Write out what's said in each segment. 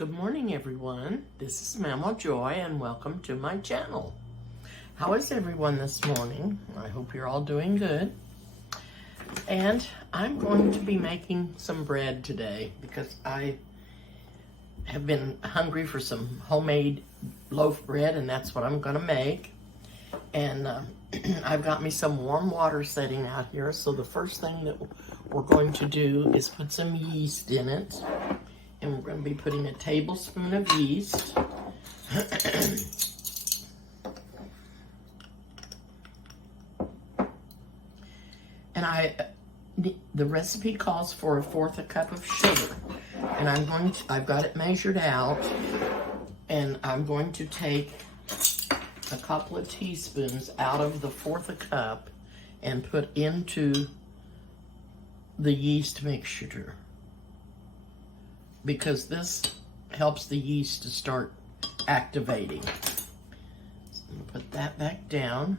Good morning, everyone. This is Mama Joy, and welcome to my channel. How is everyone this morning? I hope you're all doing good. And I'm going to be making some bread today because I have been hungry for some homemade loaf bread, and that's what I'm going to make. And I've got me some warm water setting out here, so the first thing that we're going to do is put some yeast in it. And we're going to be putting a tablespoon of yeast. And the recipe calls for 1/4 cup of sugar. And I've got it measured out. And I'm going to take a couple of teaspoons out of the 1/4 cup and put into the yeast mixture, because this helps the yeast to start activating. So I'm gonna put that back down,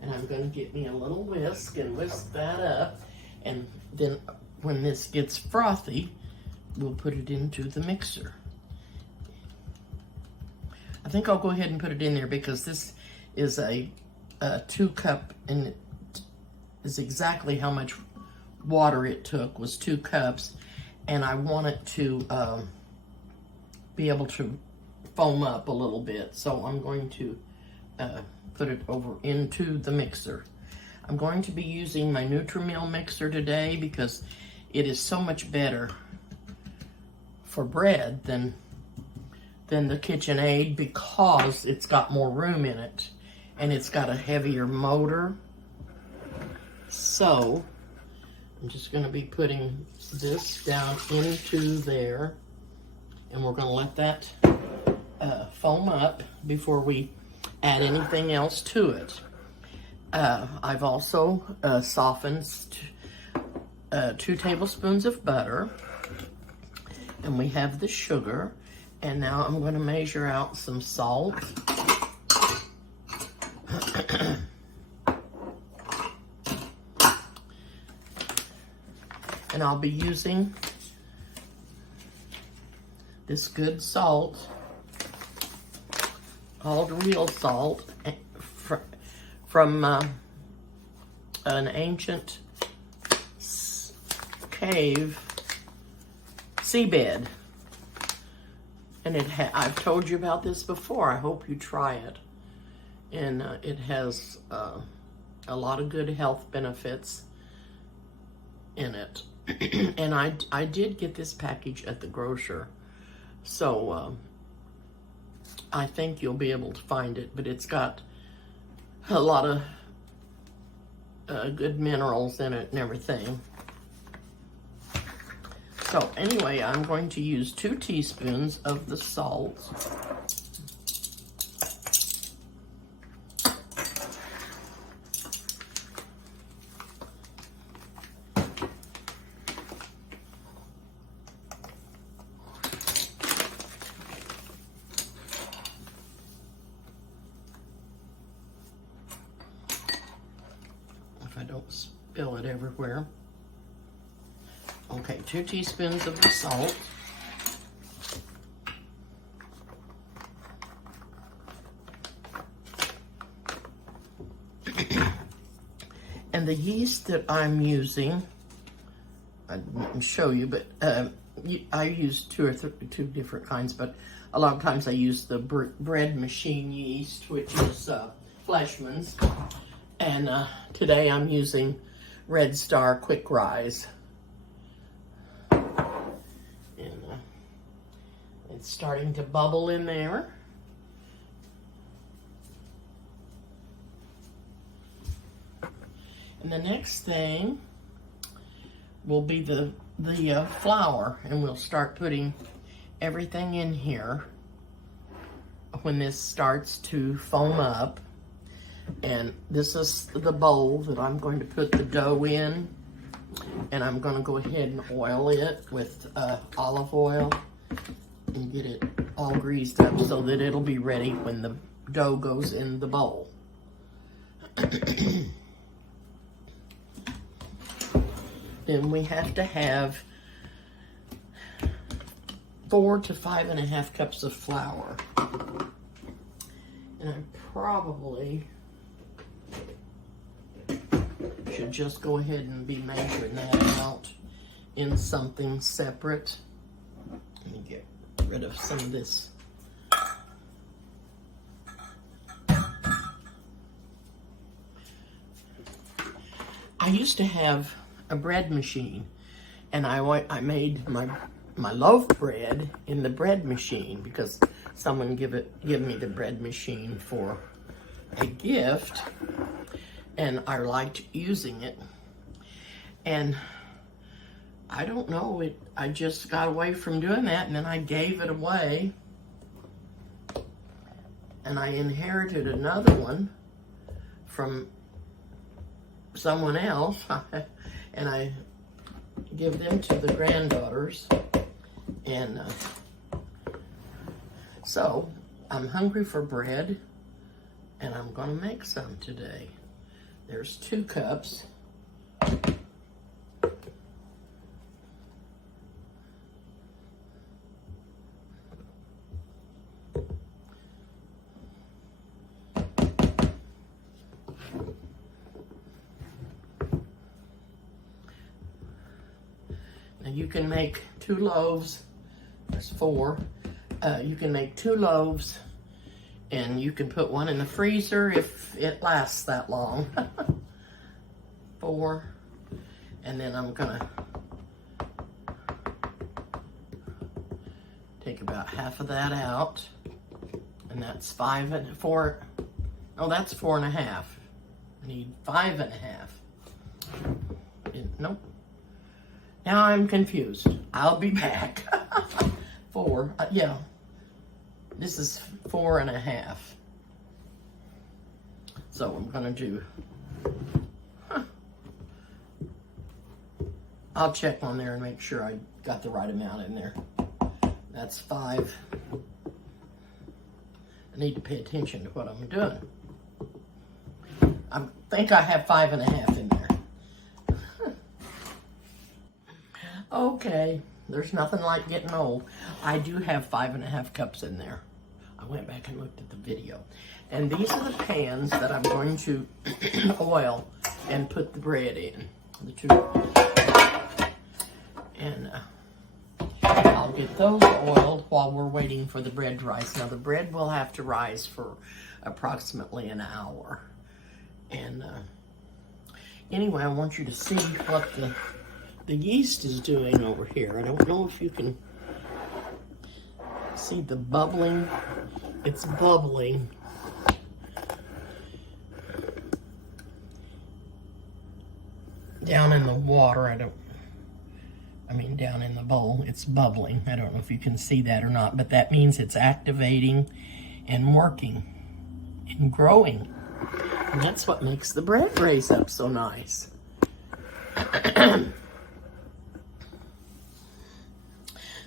and I'm gonna get me a little whisk and whisk that up, and then when this gets frothy, we'll put it into the mixer. I think I'll go ahead and put it in there because this is a 2 cup, and it is exactly how much water it took, was 2 cups. And I want it to be able to foam up a little bit. So I'm going to put it over into the mixer. I'm going to be using my Nutri-Mill mixer today because it is so much better for bread than the KitchenAid, because it's got more room in it and it's got a heavier motor. So I'm just going to be putting this down into there, and we're going to let that foam up before we add anything else to it. I've also softened 2 tablespoons of butter, and we have the sugar, and now I'm going to measure out some salt. And I'll be using this good salt, called real salt, from an ancient cave seabed. And I've told you about this before. I hope you try it. And it has a lot of good health benefits in it. And I did get this package at the grocer, so I think you'll be able to find it, but it's got a lot of good minerals in it and everything. So anyway, I'm going to use 2 teaspoons of the salt. If I don't spill it everywhere. Okay, 2 teaspoons of the salt. And the yeast that I'm using, I didn't show you, but I use 2 different kinds, but a lot of times I use the bread machine yeast, which is Fleshman's. And today I'm using Red Star Quick Rise. And it's starting to bubble in there. And the next thing will be the flour, and we'll start putting everything in here when this starts to foam up. And this is the bowl that I'm going to put the dough in, and I'm going to go ahead and oil it with olive oil and get it all greased up so that it'll be ready when the dough goes in the bowl. Then we have to have 4 to 5.5 cups of flour. And I probably should just go ahead and be measuring that out in something separate. Let me get rid of some of this. I used to have a bread machine, and I made my loaf bread in the bread machine because someone give me the bread machine for a gift, and I liked using it. And I don't know, I just got away from doing that, and then I gave it away, and I inherited another one from someone else, and I give them to the granddaughters. And so I'm hungry for bread, and I'm gonna make some today. There's 2 cups. Now you can make 2 loaves. There's 4. You can make 2 loaves, and you can put one in the freezer if it lasts that long. 4. And then I'm gonna take about half of that out, and that's 5 and 4. Oh, that's 4.5. I need 5.5. Nope. Now I'm confused. I'll be back. 4. Yeah. This is 4.5. So I'm gonna do. I'll check on there and make sure I got the right amount in there. That's 5. I need to pay attention to what I'm doing. I think I have 5.5 in there. Okay, there's nothing like getting old. I do have 5.5 cups in there. I went back and looked at the video. And these are the pans that I'm going to oil and put the bread in. The 2. And I'll get those oiled while we're waiting for the bread to rise. Now the bread will have to rise for approximately an hour. And anyway, I want you to see what the yeast is doing over here. I don't know if you can see the bubbling. It's bubbling. Down in the water, down in the bowl, it's bubbling. I don't know if you can see that or not, but that means it's activating and working and growing. And that's what makes the bread raise up so nice.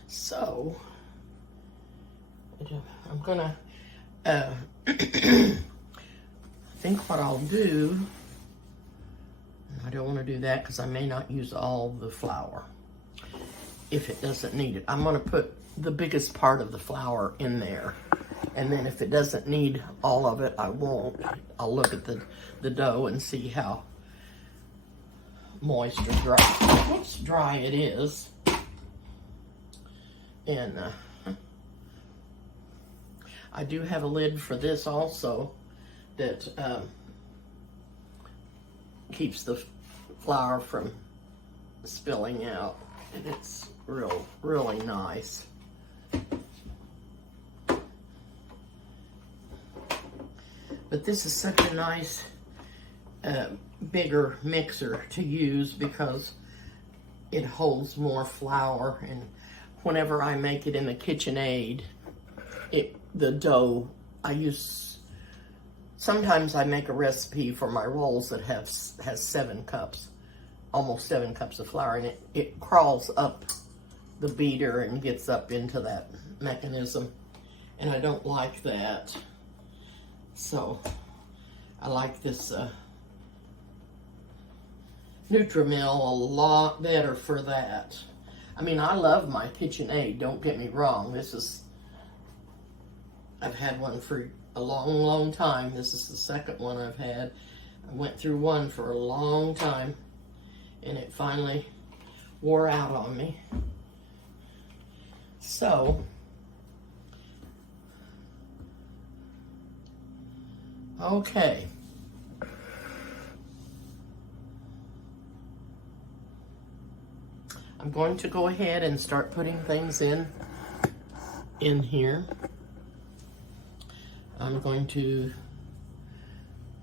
So, I'm gonna, I think what I'll do, I don't want to do that because I may not use all the flour if it doesn't need it. I'm gonna put the biggest part of the flour in there, and then if it doesn't need all of it, I won't. I'll look at the dough and see how moist or dry it is. And I do have a lid for this also that keeps the flour from spilling out, and it's really nice. But this is such a nice bigger mixer to use because it holds more flour, and whenever I make it in the KitchenAid, the dough, sometimes I make a recipe for my rolls that has 7 cups, almost 7 cups of flour, and it crawls up the beater and gets up into that mechanism, and I don't like that. So I like this Nutrimil a lot better for that. I mean, I love my KitchenAid, don't get me wrong. I've had one for a long, long time. This is the second one I've had. I went through one for a long time, and it finally wore out on me. So, okay. I'm going to go ahead and start putting things in here. I'm going to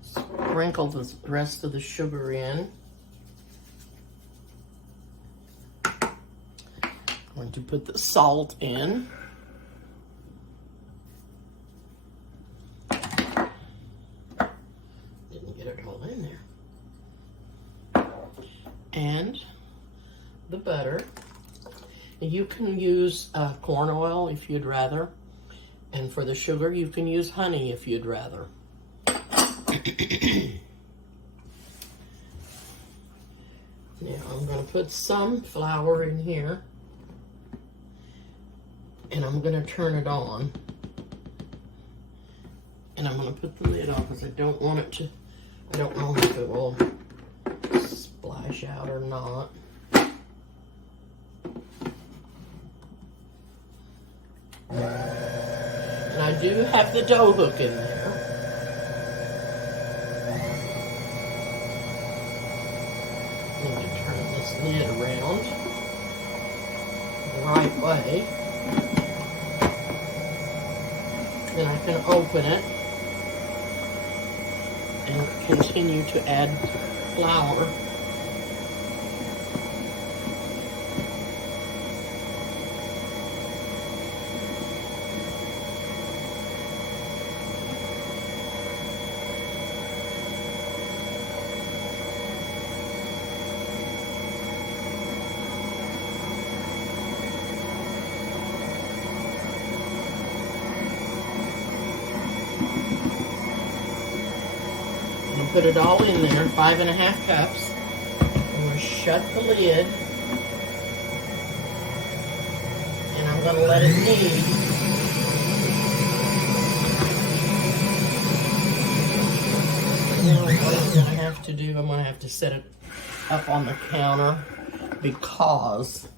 sprinkle the rest of the sugar in. I'm going to put the salt in. Didn't get it all in there. And the butter. You can use corn oil if you'd rather. And for the sugar, you can use honey if you'd rather. Now I'm going to put some flour in here. And I'm going to turn it on. And I'm going to put the lid on because I don't want it to, I don't know if it will splash out or not. And I do have the dough hook in there. I'm going to turn this lid around the right way. Then I can open it and continue to add flour. Put it all in there, 5½ cups. I'm going to shut the lid, and I'm going to let it knead. Now what I'm going to have to do, I'm going to have to set it up on the counter because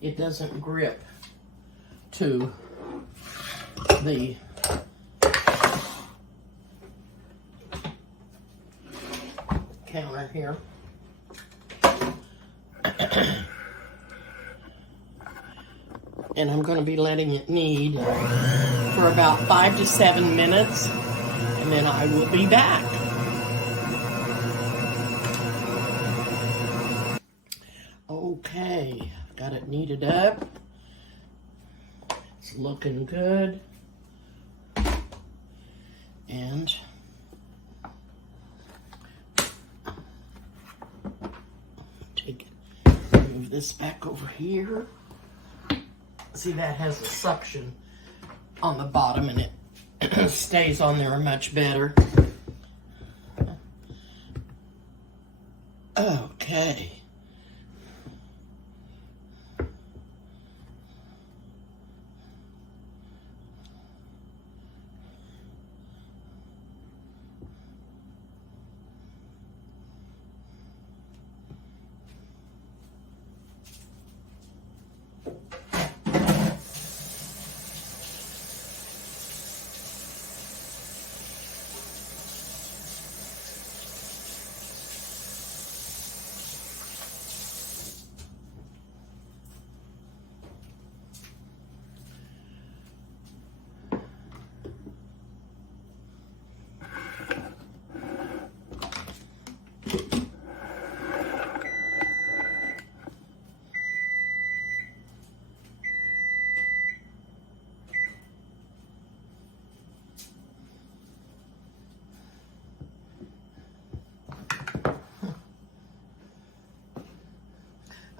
it doesn't grip to the counter here. And I'm going to be letting it knead for about 5 to 7 minutes, and then I will be back. Okay, got it kneaded up. It's looking good. And move this back over here. See, that has a suction on the bottom and it stays on there much better. Okay.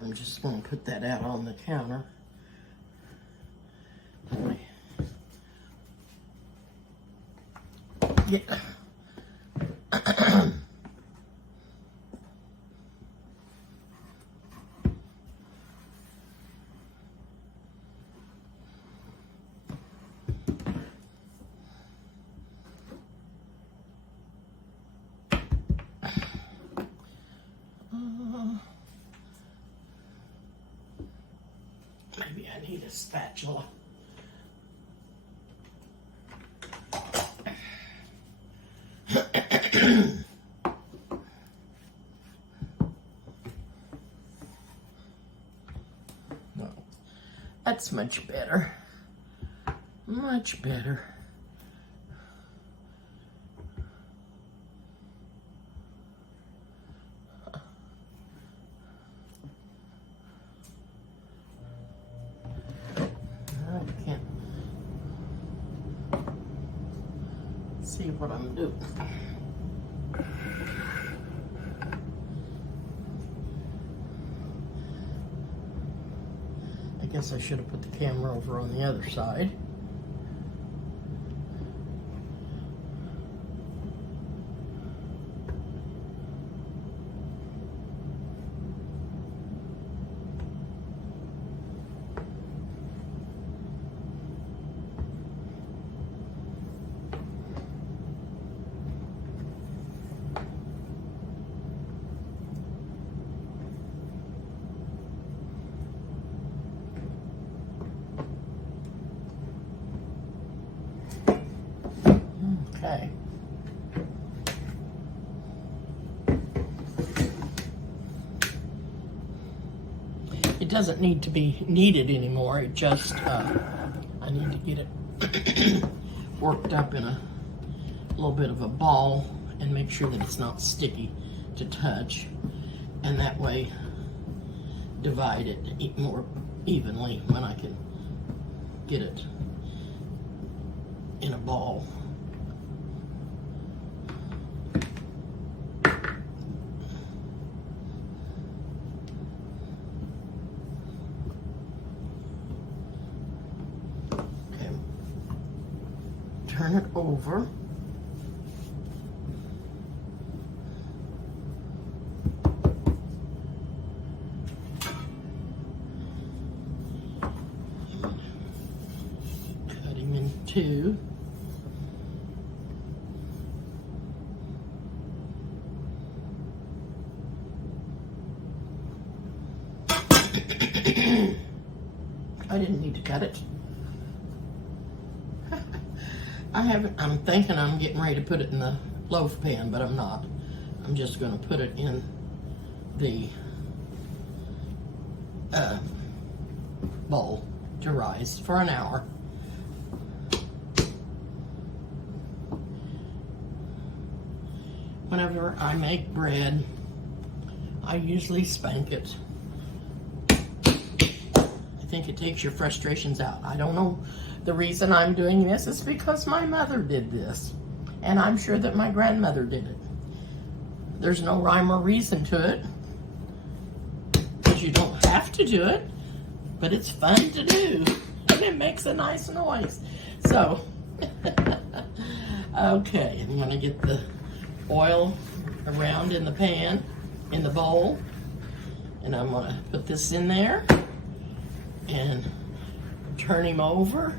I'm just going to put that out on the counter. Yeah. need a spatula. No, that's much better. Much better. I can't see what I'm doing. I guess I should have put the camera over on the other side. Okay. It doesn't need to be kneaded anymore. It just, I need to get it worked up in a little bit of a ball and make sure that it's not sticky to touch. And that way, divide it more evenly when I can get it in a ball. Turn it over. Cut him in two. I didn't need to cut it. I'm thinking I'm getting ready to put it in the loaf pan, but I'm not. I'm just going to put it in the bowl to rise for an hour. Whenever I make bread, I usually spank it. I think it takes your frustrations out. I don't know. The reason I'm doing this is because my mother did this, and I'm sure that my grandmother did it. There's no rhyme or reason to it, because you don't have to do it, but it's fun to do, and it makes a nice noise. So, okay, I'm gonna get the oil around in the pan, in the bowl, and I'm gonna put this in there, and turn him over.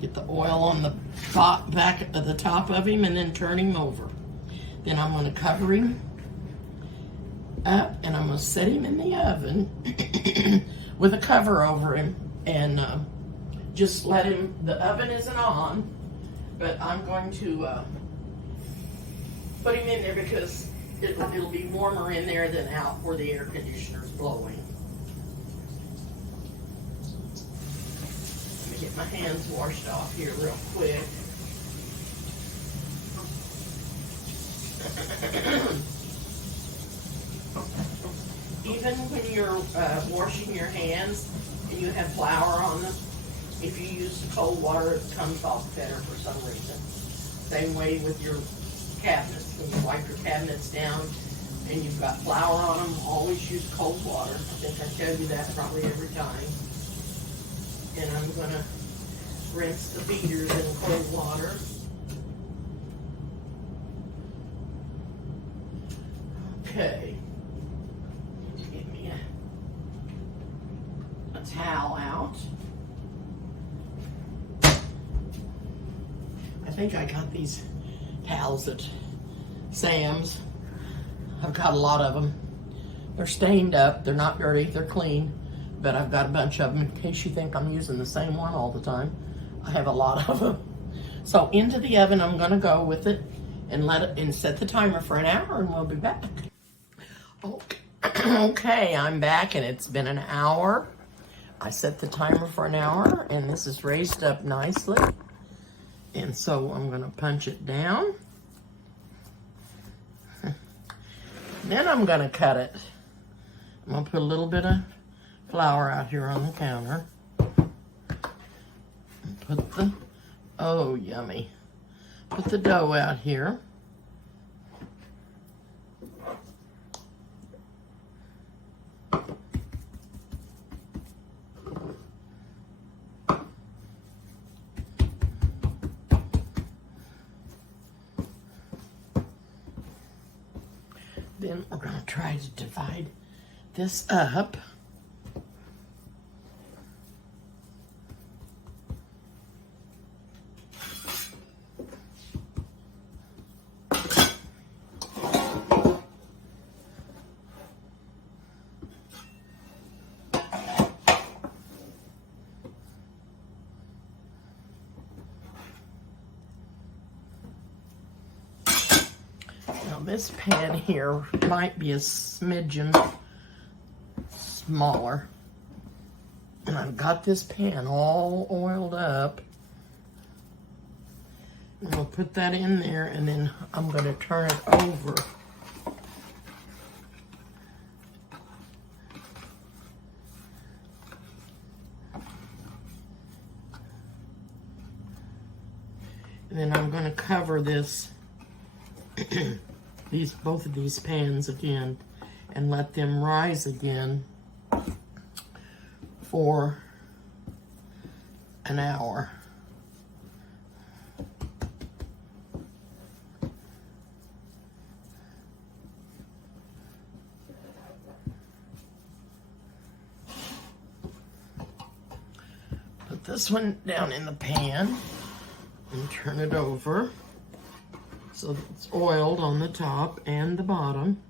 Get the oil on the back of the top of him and then turn him over. Then I'm going to cover him up and I'm going to set him in the oven with a cover over him and just let him, the oven isn't on, but I'm going to put him in there because it'll be warmer in there than out where the air conditioner's blowing. Get my hands washed off here real quick. Even when you're washing your hands and you have flour on them, if you use cold water, it comes off better for some reason. Same way with your cabinets. When you wipe your cabinets down and you've got flour on them, always use cold water. I think I tell you that probably every time. And I'm going to rinse the beaters in cold water. Okay. Get me a towel out. I think I got these towels at Sam's. I've got a lot of them. They're stained up. They're not dirty. They're clean. but I've got a bunch of them in case you think I'm using the same one all the time. I have a lot of them. So into the oven I'm gonna go with it and set the timer for an hour, and we'll be back. Okay, okay, I'm back and it's been an hour. I set the timer for an hour and this is raised up nicely. And so I'm gonna punch it down. Then I'm gonna cut it. I'm gonna put a little bit of flour out here on the counter. Put the, oh yummy. Put the dough out here. Then we're going to try to divide this up. This pan here might be a smidgen smaller. And I've got this pan all oiled up. And I'll put that in there and then I'm going to turn it over. And then I'm going to cover this both of these pans again and let them rise again for an hour. Put this one down in the pan and turn it over. So it's oiled on the top and the bottom.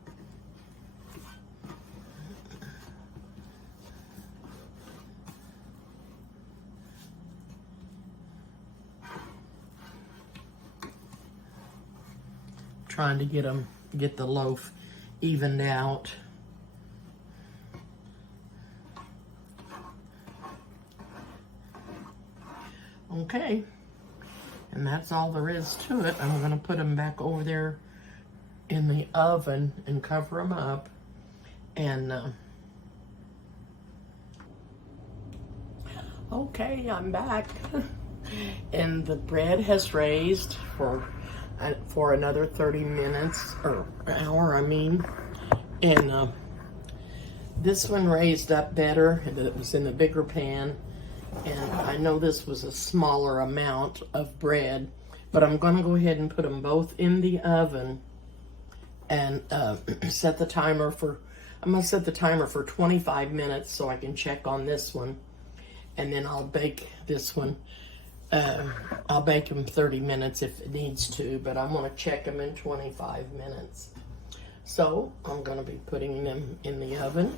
Trying to get the loaf evened out. Okay. And that's all there is to it. I'm going to put them back over there in the oven and cover them up. And, okay, I'm back. And the bread has raised for another 30 minutes, or an hour, I mean. And this one raised up better. It was in a bigger pan. And I know this was a smaller amount of bread, but I'm going to go ahead and put them both in the oven and set the timer for, I'm going to set the timer for 25 minutes so I can check on this one. And then I'll bake this one. I'll bake them 30 minutes if it needs to, but I'm going to check them in 25 minutes. So I'm going to be putting them in the oven.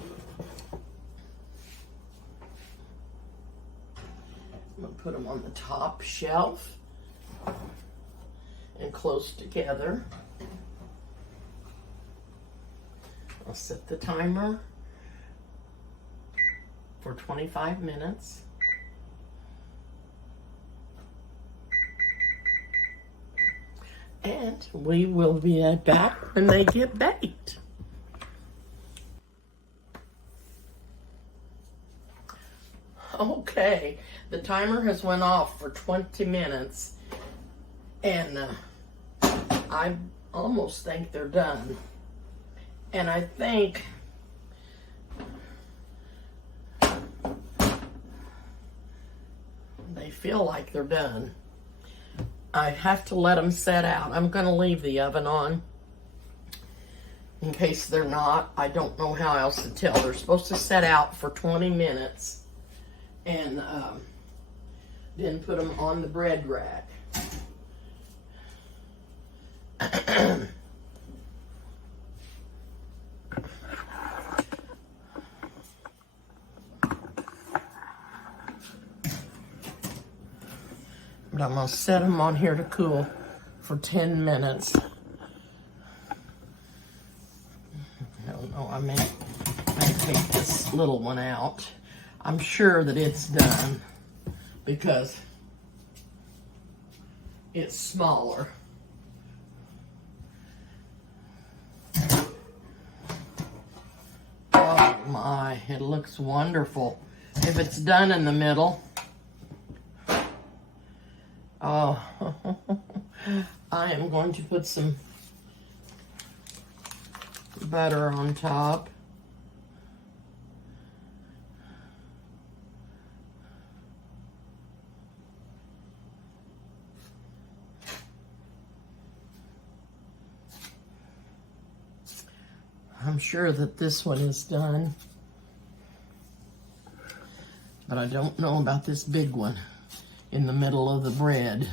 I'm going to put them on the top shelf and close together. I'll set the timer for 25 minutes. And we will be back when they get baked. Okay, the timer has went off for 20 minutes and I almost think they're done. And I think they feel like they're done. I have to let them set out. I'm going to leave the oven on in case they're not. I don't know how else to tell. They're supposed to set out for 20 minutes and then put them on the bread rack. But I'm gonna set them on here to cool for 10 minutes. No, I may take this little one out. I'm sure that it's done because it's smaller. Oh my, it looks wonderful. If it's done in the middle, oh, I am going to put some butter on top. I'm sure that this one is done, but I don't know about this big one in the middle of the bread.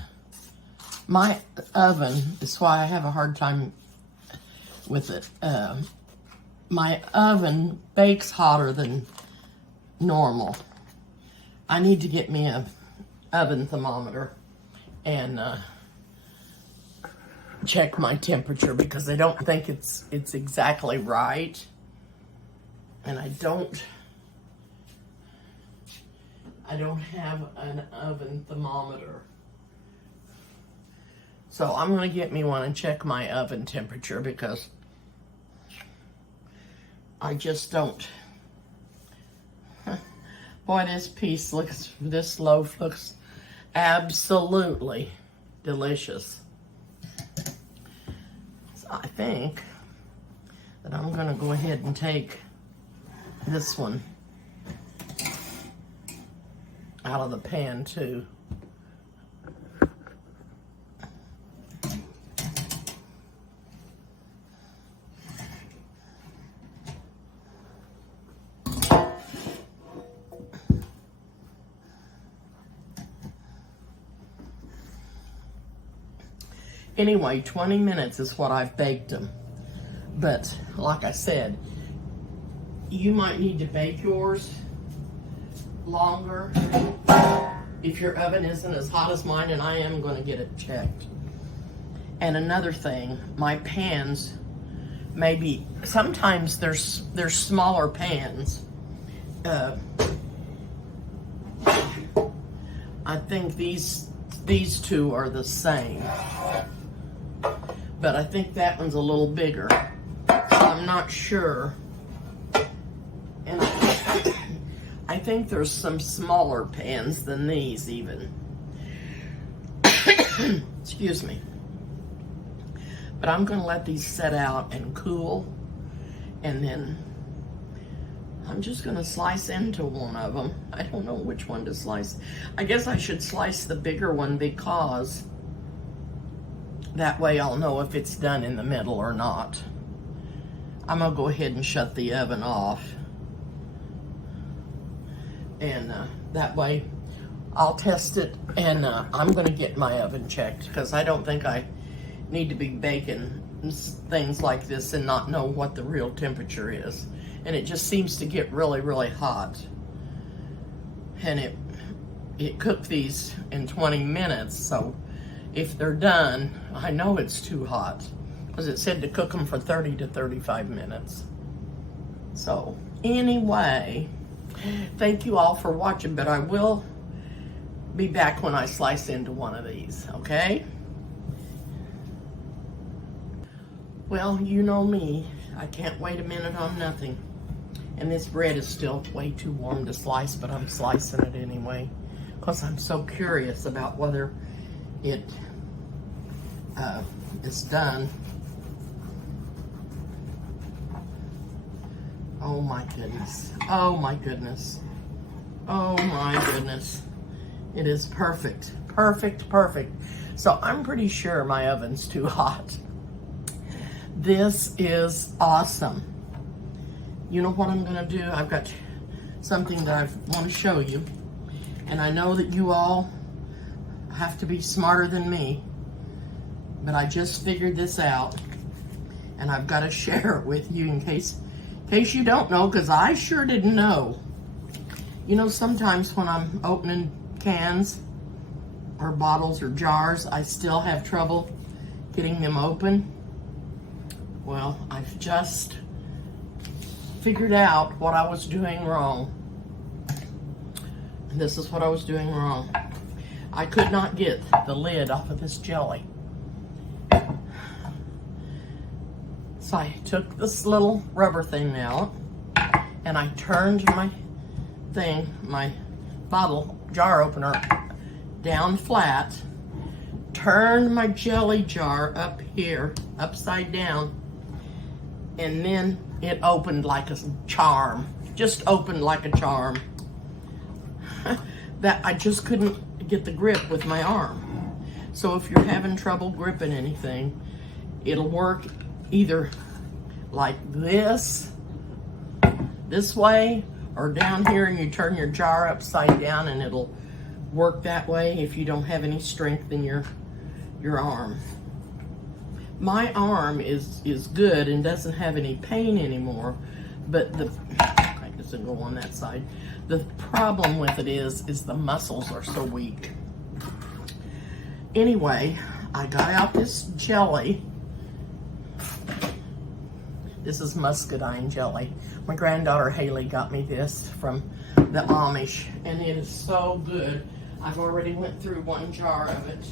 My oven is why I have a hard time with it. My oven bakes hotter than normal. I need to get me a oven thermometer and check my temperature because I don't think it's exactly right, and I don't have an oven thermometer. So I'm gonna get me one and check my oven temperature because I just don't. Boy, this loaf looks absolutely delicious. So I think that I'm gonna go ahead and take this one out of the pan too. Anyway, 20 minutes is what I've baked them. But like I said, you might need to bake yours longer if your oven isn't as hot as mine, and I am going to get it checked. And another thing, my pans, maybe sometimes there's smaller pans. I think these two are the same, but I think that one's a little bigger, so I'm not sure. And I think there's some smaller pans than these even. Excuse me. But I'm going to let these set out and cool, and then I'm just going to slice into one of them. I don't know which one to slice. I guess I should slice the bigger one because that way I'll know if it's done in the middle or not. I'm going to go ahead and shut the oven off. And that way I'll test it, and I'm going to get my oven checked because I don't think I need to be baking things like this and not know what the real temperature is. And it just seems to get really, really hot. And it cooked these in 20 minutes, so if they're done, I know it's too hot because it said to cook them for 30 to 35 minutes. So anyway, thank you all for watching, but I will be back when I slice into one of these, okay? Well, you know me, I can't wait a minute on nothing. And this bread is still way too warm to slice, but I'm slicing it anyway because I'm so curious about whether it is done. Oh my goodness. Oh my goodness. Oh my goodness. It is perfect. Perfect, perfect. So I'm pretty sure my oven's too hot. This is awesome. You know what I'm gonna do? I've got something that I want to show you. And I know that you all have to be smarter than me, but I just figured this out, and I've got to share it with you in case you don't know, because I sure didn't know. You know, sometimes when I'm opening cans or bottles or jars, I still have trouble getting them open. Well, I've just figured out what I was doing wrong. And this is what I was doing wrong. I could not get the lid off of this jelly. So I took this little rubber thing out and I turned my bottle jar opener down flat, turned my jelly jar up here, upside down, and then it opened like a charm. Just opened like a charm. That I just couldn't get the grip with my arm. So if you're having trouble gripping anything, it'll work either like this way, or down here and you turn your jar upside down and it'll work that way if you don't have any strength in your arm. My arm is good and doesn't have any pain anymore, but I guess it'll go on that side. The problem with it is the muscles are so weak. Anyway, I got out this jelly. This is muscadine jelly. My granddaughter Haley got me this from the Amish, and it is so good. I've already went through one jar of it.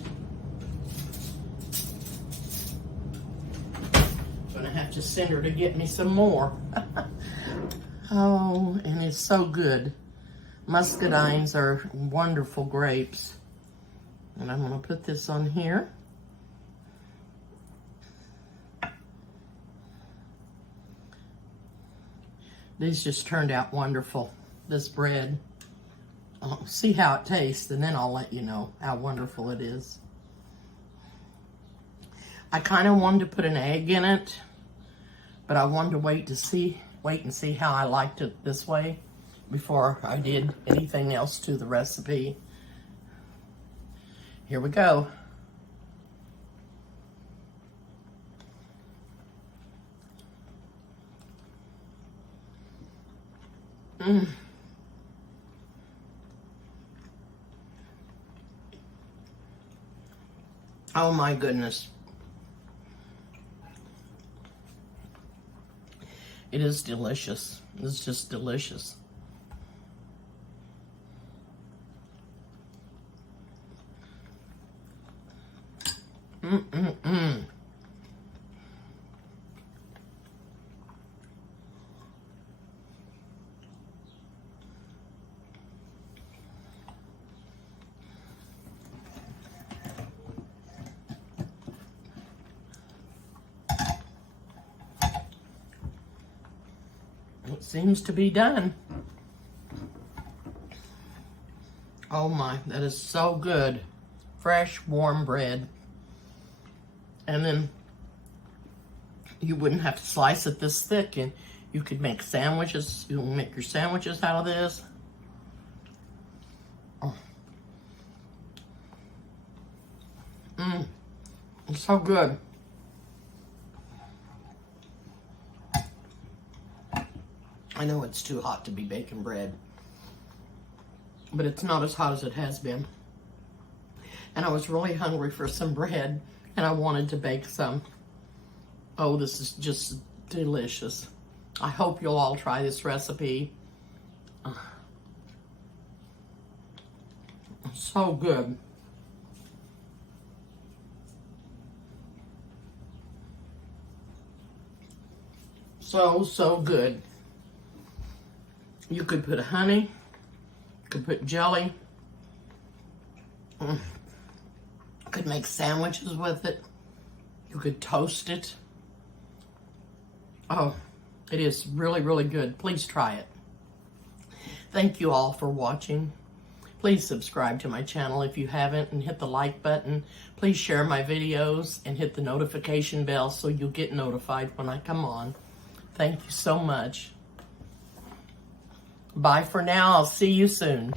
Gonna have to send her to get me some more. Oh, and it's so good. Muscadines are wonderful grapes. And I'm gonna put this on here. These just turned out wonderful, this bread. I'll see how it tastes, and then I'll let you know how wonderful it is. I kind of wanted to put an egg in it, but I wanted to wait and see how I liked it this way before I did anything else to the recipe. Here we go. Oh my goodness. It is delicious. It's just delicious. It seems to be done. Oh my, that is so good. Fresh, warm bread. And then you wouldn't have to slice it this thick, and you could make sandwiches. You can make your sandwiches out of this. Oh. It's so good. I know it's too hot to be baking bread, but it's not as hot as it has been. And I was really hungry for some bread, and I wanted to bake some. Oh, this is just delicious. I hope you'll all try this recipe. So good. So good. You could put honey, you could put jelly, you could make sandwiches with it, you could toast it. Oh, it is really, really good. Please try it. Thank you all for watching. Please subscribe to my channel if you haven't, and hit the like button. Please share my videos and hit the notification bell so you'll get notified when I come on. Thank you so much. Bye for now. I'll see you soon.